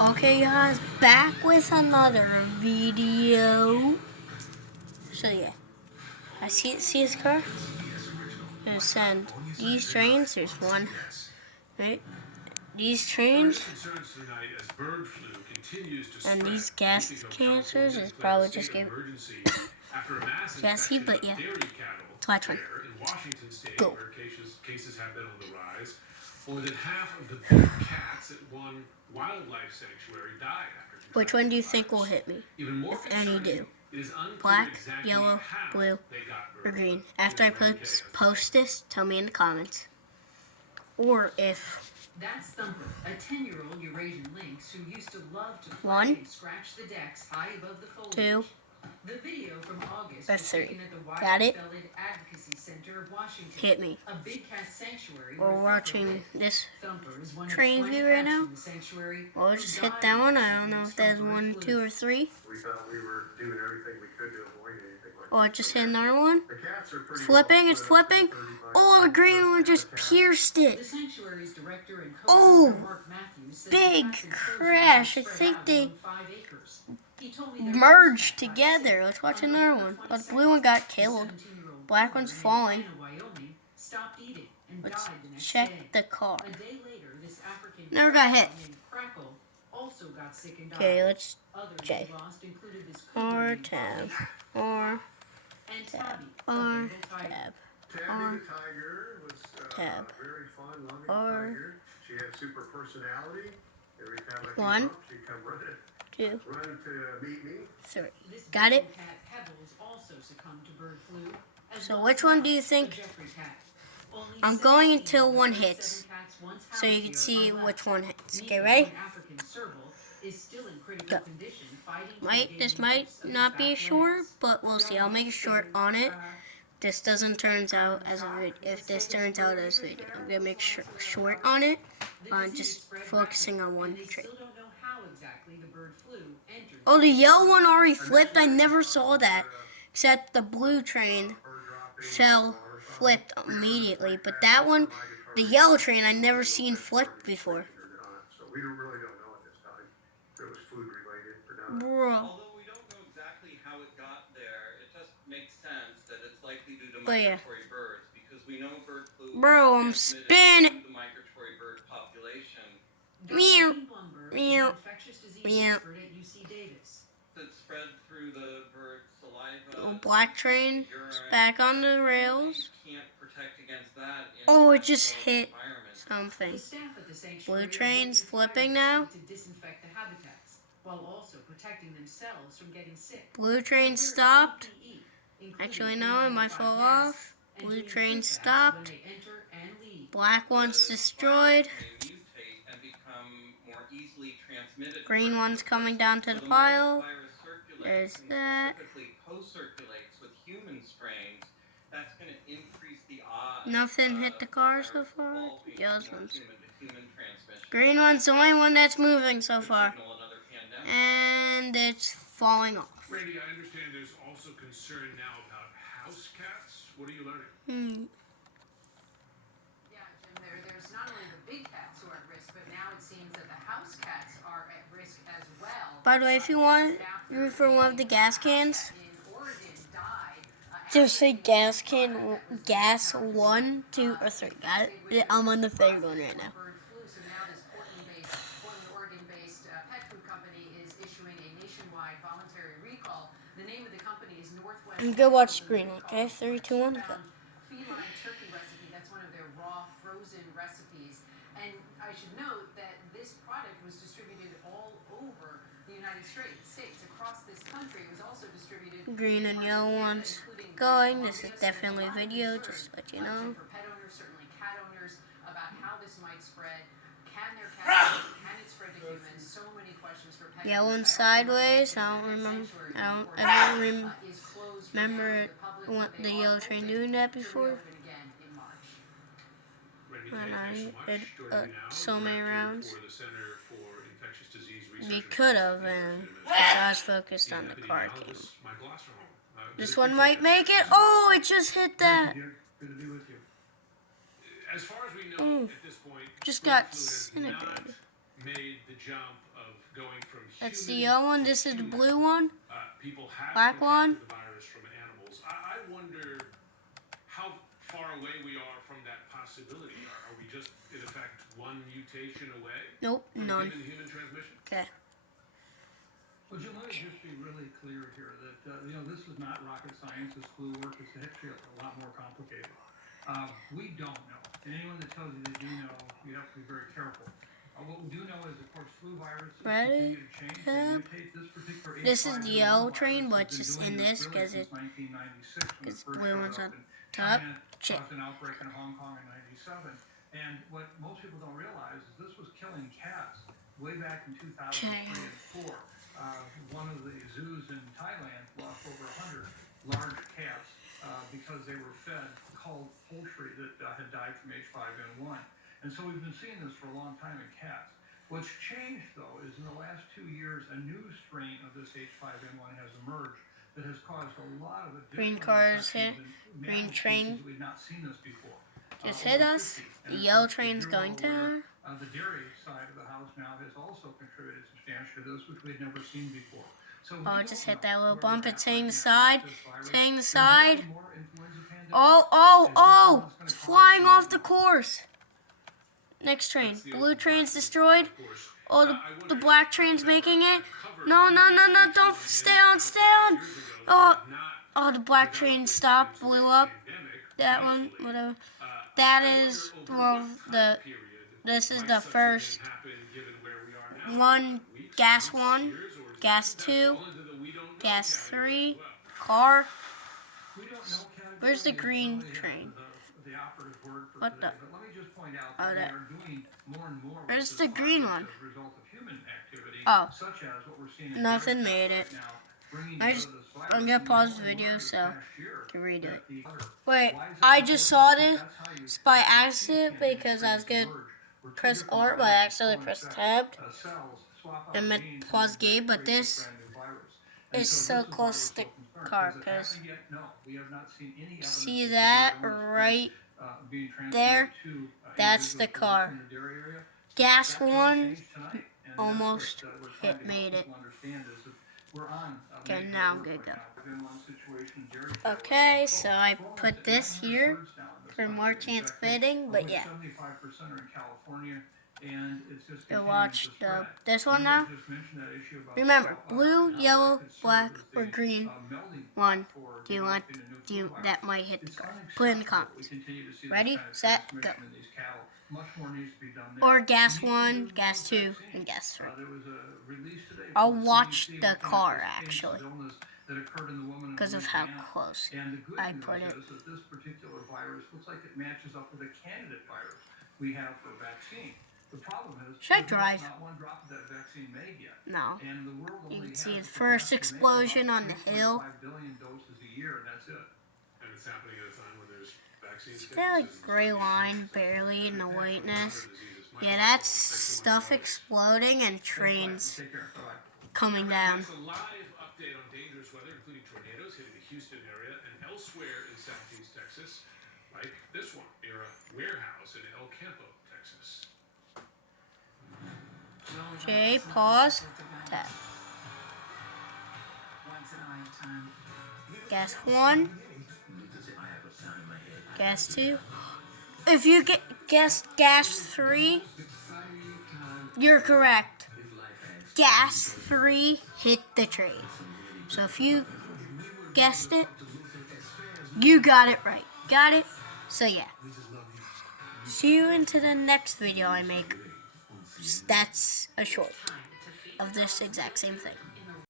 Okay guys, back with another video. So yeah, I see his car. I'm gonna send these trains, there's one, right? These trains and these gas canisters is probably just gave Jesse, but yeah. It's my turn. Go. Cases have been on the rise. More than half of the big cats at one wildlife sanctuary died after Which one do you think will hit me? even more If any do. it is unclear Black, exactly yellow, how blue, they got or bird green. flu. After I post this, tell me in the comments. Or if... That's Thumper, a 10-year-old Eurasian lynx who used to love to play One, and scratch the decks high above the foliage. two, The video from August or was three. taken at the Got it? Wild-Bellied Advocacy Center of Washington. Hit me. A big cat sanctuary. We're watching this Thumper is one of train 20 view right cats now. in the sanctuary We'll who just hit died that one. from I don't know if there's bird 1, flu. 2, or 3. We felt we were doing everything we could to avoid anything like Or that. just hit another one. The cats are pretty Flipping, well it's split up flipping. in 35 Oh, the green one just habitats. pierced The it. sanctuary's director and Oh, co-founder Mark Matthews says big the cats enclosure crash. I is spread think out they on 5 acres. He told me their merged first cat together. Let's watch another one. Oh, the blue one got killed. Black one's falling. Wyoming stopped eating and Let's died the next check day. the car. A day later, this African Never got hit. named Crackle also got sick and died. Okay, let's Others J. who lost included this R cougar tab named R and Tabby, a R Bengal tiger. tab Tabby R the tiger was tab very fun, loving R tiger. She had super personality. Every time I One. came up, she'd come running 2, to meet me. 3. This Got it? Bengal cat Pebbles also succumbed to bird flu. As So well which as one do you a think? Jeffrey cat. Only I'm going 17 until of the one 37 hits, cats once so you housed can here see are left. which one hits. Okay, Meanwhile, ready? an African serval is still in critical Go. condition, fighting to This regain might use of his not be back a short, legs. but we'll see. I'll make a short on it. This doesn't turns out as a video. If this turns out as a video, I'm gonna make short on it. Just focusing on one trait. Oh, the yellow one already flipped. I never saw that, except the blue train flipped immediately. But that one, the yellow train, I never seen flipped before. So we really don't know at this time if it was food related or not. Bro. Although we don't know exactly how it got there, it just makes sense that it's likely due to But yeah. migratory birds, because we know bird flu Bro, I'm is transmitted spinning. to the migratory bird population Meow. Meow. Meow. that spread through the bird's saliva. Oh, black train is back on the rails. You can't protect against that in Oh, a it just closed hit environment. something. The staff at the sanctuary Blue are train's working flipping tirelessly now. to disinfect the habitats, while also protecting themselves from getting sick. Blue train They wear stopped. PPE, including Actually, no, it might fall N95 off. and Blue doing train foot baths stopped. when they enter and leave. Black one's The destroyed. virus may mutate and become more easily transmitted Green to one's birds. coming down to So the the more pile. this virus circulates There's and that. specifically co-circulates with human strains, that's going to increase the odds. Nothing hit the car so virus far. evolving The other from ones. human-to-human transmission. Green one's the only one that's moving so Could far. signal another pandemic. And it's falling off. Randy, I understand there's also concern now about house cats. What are you learning? Yeah, Jim, there's not only the big cats who are at risk, but now it seems that the house cats are at risk as well. By the way, if you want, root for one of the gas cans. In Oregon died. Just say gas can, gas 1, 2, or 3. Got it? I'm on the 3rd one right now. Bird flu, so now this Portland, Oregon-based pet food company is issuing a nationwide voluntary recall. The name of the company is Northwest. And go watch Green, okay? 3, 2, 1, go. Feline turkey recipe. That's one of their raw frozen recipes. And I should note that this product was distributed all over the United States, across this country. It was also distributed Green and yellow ones going. This is definitely a video, just to let you know. for pet owners, certainly cat owners, about how this might spread. Can their cat can it spread to humans? So many questions for pet Yellow and owners. sideways. I don't remember. I don't ever Is closed for remember now to it, the public, what but the they are yellow train hoping doing that to before. reopen again in March. Randy, When thanks so I much. did Joining me now, so many Director rounds. for the Center for Infectious Disease Research We and could have, Prevention and at I was focused on the car came. epidemiologist Michael Osterholm. This one might make it. Oh, it just hit that. Good to be with you. As far as we know, Ooh. at this point, Just bird got flu has not disintegrated. made the jump of of going from That's the human yellow one. to This is the human. blue one. People have Black one. contracted the virus from animals. I wonder how far away we are from that possibility. Are we just, in effect, one mutation away Nope, from none. human transmission? Okay. Well, Jim, let me just be really clear here that, this is not rocket science, this flu work, it's actually a lot more complicated. We don't know. And anyone that tells you they do know, you have to be very careful. What we do know is, of course, flu viruses Ready? continue to change. They mutate. This particular This is the yellow H5N1 train, virus but has just been in doing this really because since it 1996 when it's it first blue showed ones up on in top. China, Check. caused an outbreak in Hong Kong in 97. And what most people don't realize is this was killing cats way back in 2003 and 4. One of the zoos in Thailand lost over 100 large cats because they were fed culled poultry that had died from H5N1. And so we've been seeing this for a long time in cats. What's changed, though, is in the last 2 years, a new strain of this H5N1 has emerged that has caused a lot of Green additional cars hit. infections in Green mammal train species that we've not seen this before. just Over hit us. 50. The And yellow if train's you're going aware, down. the dairy side of the house now has also contributed substantially to this, which we had never seen before. So Oh, we it just don't hit that know little where bump. we're It's at hitting right the now side. with this virus. It's hitting the There side. will be more influenza pandemics. Oh, it's flying off the course. Next train. Blue train's destroyed. Of course. Oh, I the wonder, black train's remember, making I it. covered No, previous don't H1N1 stay on, stay on. years ago that Oh, did not oh, the black develop train into stopped, a blew up. pandemic, That one, thankfully. whatever. Uh, That I is wonder over well, what the time period this is might the such a thing first happen given where we are now? one, Weeks, gas months, one, years, or does gas that two, fall into the we don't know gas category as 3, well? car. We don't know category Where's the is green really train? The operative word for What today. the- But let me just point out Oh, that we that- are doing more and more with Where's this the green virus one? as a result of human activity, Oh. such as what we're seeing in Nothing dairy made cattle it. right now, bringing I just- together this I'm virus. gonna And we pause the only video learned this so past year I can redo that it. the other- Wait, Why is that I just saw important? this Because that's how you by see accident pandemic because I was strains gonna emerge, where two press different Alt, but I viruses accidentally pressed coincide. Tab. Cells swap out and meant genes pause and game, but create this this brand new virus. And is so so this is why close we're to so concerned. car, Has it 'cause happened yet? No, we have not seen any evidence see of that severe illness right being transmitted there? to, That's the individuals car. in the dairy area. Gas That could one change tonight, and that's almost what, we're trying to made help it. people understand is that we're on a Okay, major now I'm alert good right go. now. We've been in one situation, dairy cattle Okay, are so full. I We're almost put at this 900 here birds now in this for more country chance infected, fitting, of but which yeah. 75% are in California, and it's just Go continuing watch to the spread. this one Remember, now. I just mentioned that issue about Remember, saltwater blue, right now. yellow, That could serve black, as or the, green melting pot one. for Do you want? developing a new Do you, flu that virus. might hit the It's car. Put it in the unacceptable that we comments. continue to see this Ready, kind of set, transmission go. in these cattle. Much more needs to be done there. Or gas We need to 1, do gas more 2, vaccines. and gas 3. There was a release today I'll from the watch CDC the looking at car, this case actually, illness that occurred in the woman in because of how Louisiana. close And the good I news put it. is that this particular virus looks like it matches up with a candidate virus we have for a vaccine. The problem is Should I there's drive? not one drop of that vaccine made yet. No. And the world You only can see has the the first capacity to make explosion about on the hill. 3.5 billion doses a year, and that's it. And it's happening at a time when there's vaccines. See that like gray line barely in the whiteness? Yeah, that's stuff exploding and trains Take care. Bye-bye. coming down. It's a live update on dangerous weather, including tornadoes hitting the Houston area and elsewhere in southeast Texas, like this one near a warehouse in El Campo, Texas. Okay, pause. Tap. Once in a lifetime. Gas 1. Gas 2. If you guessed gas 3, you're correct. Gas 3 hit the train. So if you guessed it, you got it right. Got it? So yeah. See you into the next video I make. That's a short of this exact same thing.